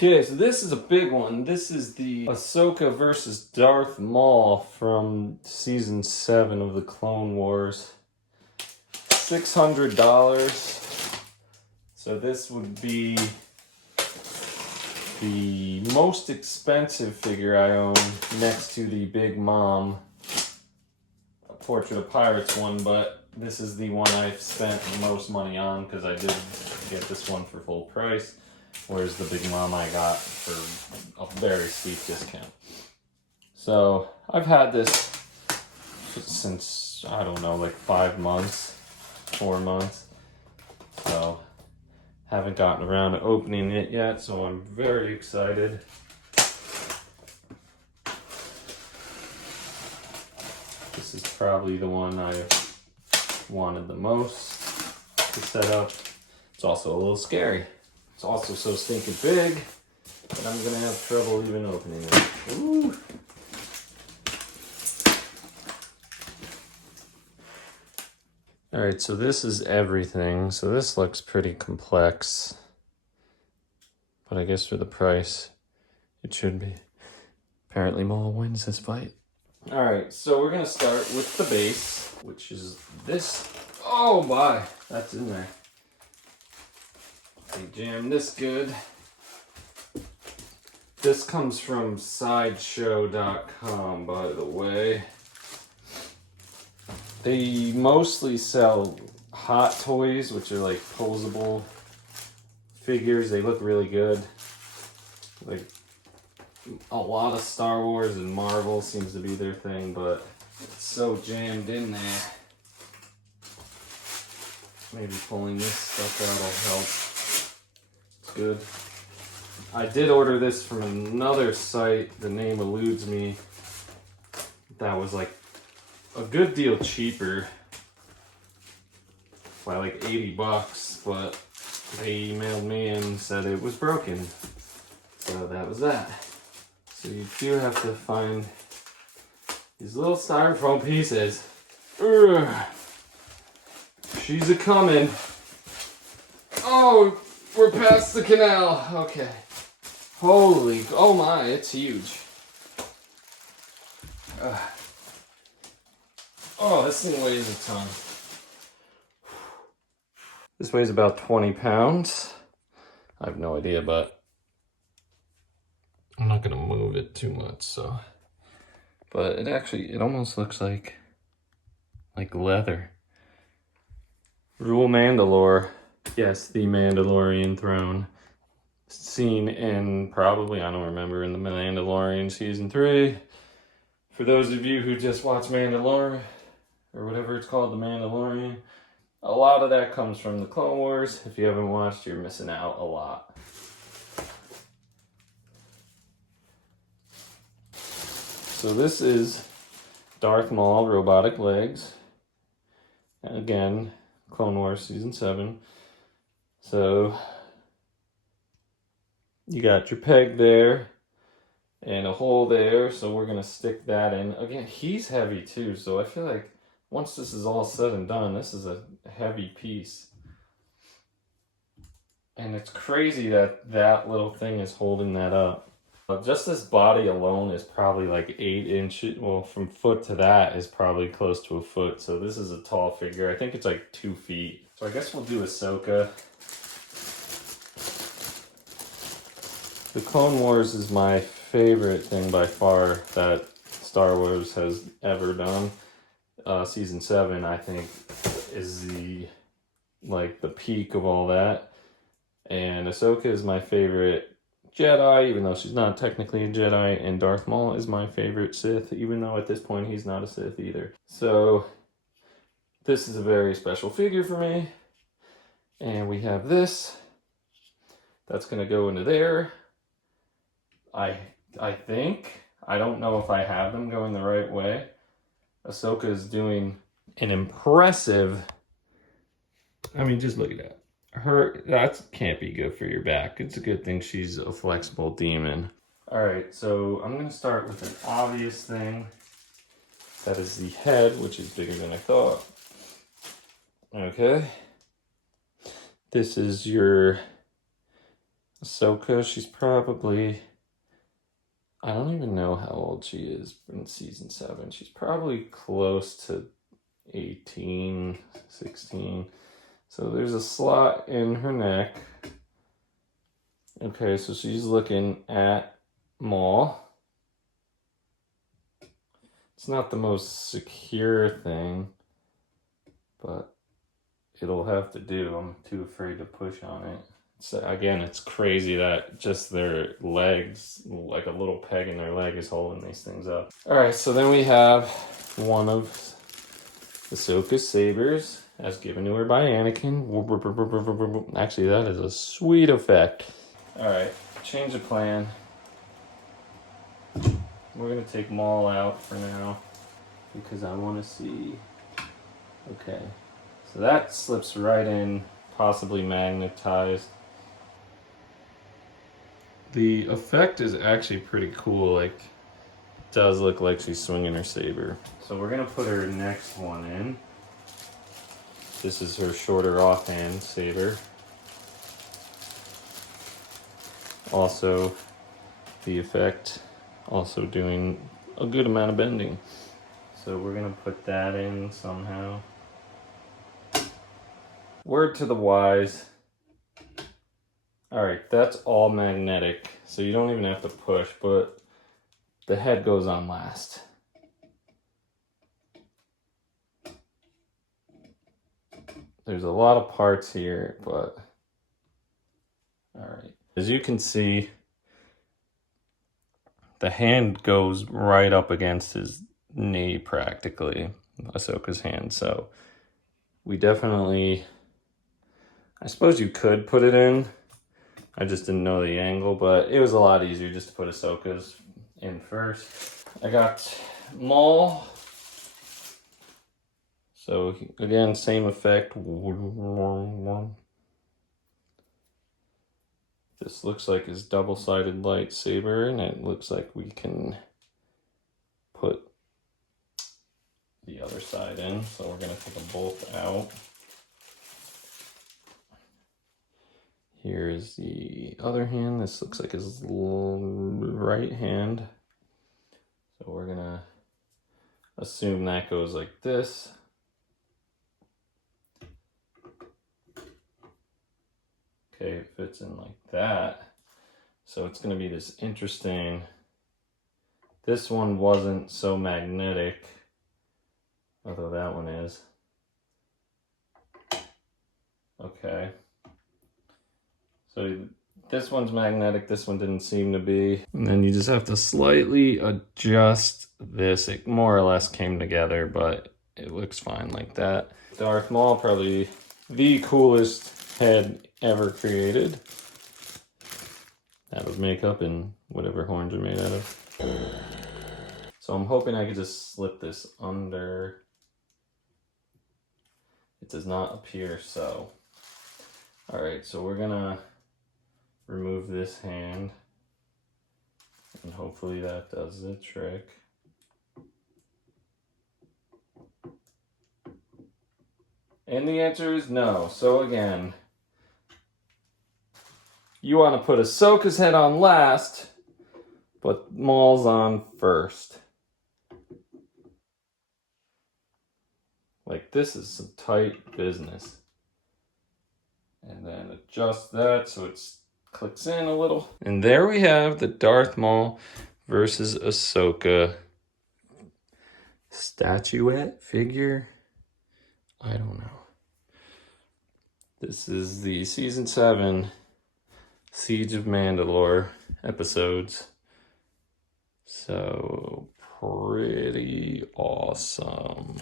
Okay, so this is a big one. This is the Ahsoka versus Darth Maul from season 7 of the Clone Wars. $600. So this would be the most expensive figure I own next to the Big Mom Portrait of Pirates one, but this is the one I've spent the most money on because I did get this one for full price, whereas the Big Mom I got for a very steep discount. So I've had this since, I don't know, like 5 months, 4 months. So haven't gotten around to opening it yet, so I'm very excited. This is probably the one I wanted the most to set up. It's also a little scary. It's also so stinking big that I'm gonna have trouble even opening it. Ooh. All right, so this is everything. So this looks pretty complex, but I guess for the price, it should be. Apparently Maul wins this fight. All right, so we're gonna start with the base, which is this. Oh my, that's in there. They jammed this good. This comes from sideshow.com, by the way. They mostly sell Hot Toys, which are like posable figures. They look really good. Like a lot of Star Wars and Marvel seems to be their thing, but it's so jammed in there. Maybe pulling this stuff out will help. It's good. I did order this from another site. The name eludes me. That was like a good deal cheaper by like $80, but they emailed me and said it was broken. So that was that. So you do have to find these little styrofoam pieces. Ugh. She's a coming. Oh, we're past the canal. Okay. Holy, oh my, it's huge. Oh, this thing weighs a ton. This weighs about 20 pounds. I have no idea, but I'm not gonna move it too much, so. But it almost looks like leather. Rule Mandalore. Yes, the Mandalorian throne. Seen in probably, I don't remember, in the Mandalorian season 3. For those of you who just watch Mandalorian, or whatever it's called, The Mandalorian, a lot of that comes from the Clone Wars. If you haven't watched, you're missing out a lot. So this is Darth Maul, robotic legs. Again, Clone Wars Season 7. So you got your peg there and a hole there, so we're gonna stick that in. Again, he's heavy too, so I feel like once this is all said and done, this is a heavy piece. And it's crazy that that little thing is holding that up. Just this body alone is probably like 8 inches. Well, from foot to that is probably close to a foot. So this is a tall figure. I think it's like 2 feet. So I guess we'll do Ahsoka. The Clone Wars is my favorite thing by far that Star Wars has ever done. Season 7, I think, is the peak of all that. And Ahsoka is my favorite Jedi, even though she's not technically a Jedi, and Darth Maul is my favorite Sith, even though at this point he's not a Sith either. So this is a very special figure for me. And we have this. That's gonna go into there. I think. I don't know if I have them going the right way. Ahsoka is doing an impressive, I mean, just look at that. That can't be good for your back. It's a good thing she's a flexible demon. All right, so I'm gonna start with an obvious thing. That is the head, which is bigger than I thought. Okay. This is your Ahsoka, she's probably, I don't even know how old she is in season 7. She's probably close to 18, 16. So there's a slot in her neck. Okay, so she's looking at Maul. It's not the most secure thing, but it'll have to do. I'm too afraid to push on it. So again, it's crazy that just their legs, like a little peg in their leg, is holding these things up. All right, so then we have one of Ahsoka's sabers, as given to her by Anakin. Actually, that is a sweet effect. All right, change of plan. We're gonna take Maul out for now because I want to see. Okay, so that slips right in, possibly magnetized. The effect is actually pretty cool. Like, it does look like she's swinging her saber. So we're gonna put her next one in. This is her shorter offhand saber. Also, the effect also doing a good amount of bending. So we're gonna put that in somehow. Word to the wise. All right, that's all magnetic, so you don't even have to push, but the head goes on last. There's a lot of parts here, but all right. As you can see, the hand goes right up against his knee practically, Ahsoka's hand. So we definitely, I suppose you could put it in. I just didn't know the angle, but it was a lot easier just to put Ahsoka's in first. I got Maul. So again, same effect. This looks like his double-sided lightsaber, and it looks like we can put the other side in. So we're gonna take them both out. Here's the other hand. This looks like his right hand. So we're gonna assume that goes like this. Okay, it fits in like that. So it's gonna be this interesting, this one wasn't so magnetic, although that one is. Okay. So this one's magnetic, this one didn't seem to be. And then you just have to slightly adjust this. It more or less came together, but it looks fine like that. Darth Maul, probably the coolest head ever created. Out of makeup and whatever horns are made out of. So I'm hoping I could just slip this under. It does not appear so. All right, so we're gonna remove this hand and hopefully that does the trick. And the answer is no. So again, you want to put Ahsoka's head on last, but Maul's on first. Like, this is some tight business. And then adjust that so it clicks in a little. And there we have the Darth Maul versus Ahsoka statuette figure. I don't know. This is the season 7 Siege of Mandalore episodes. So pretty awesome.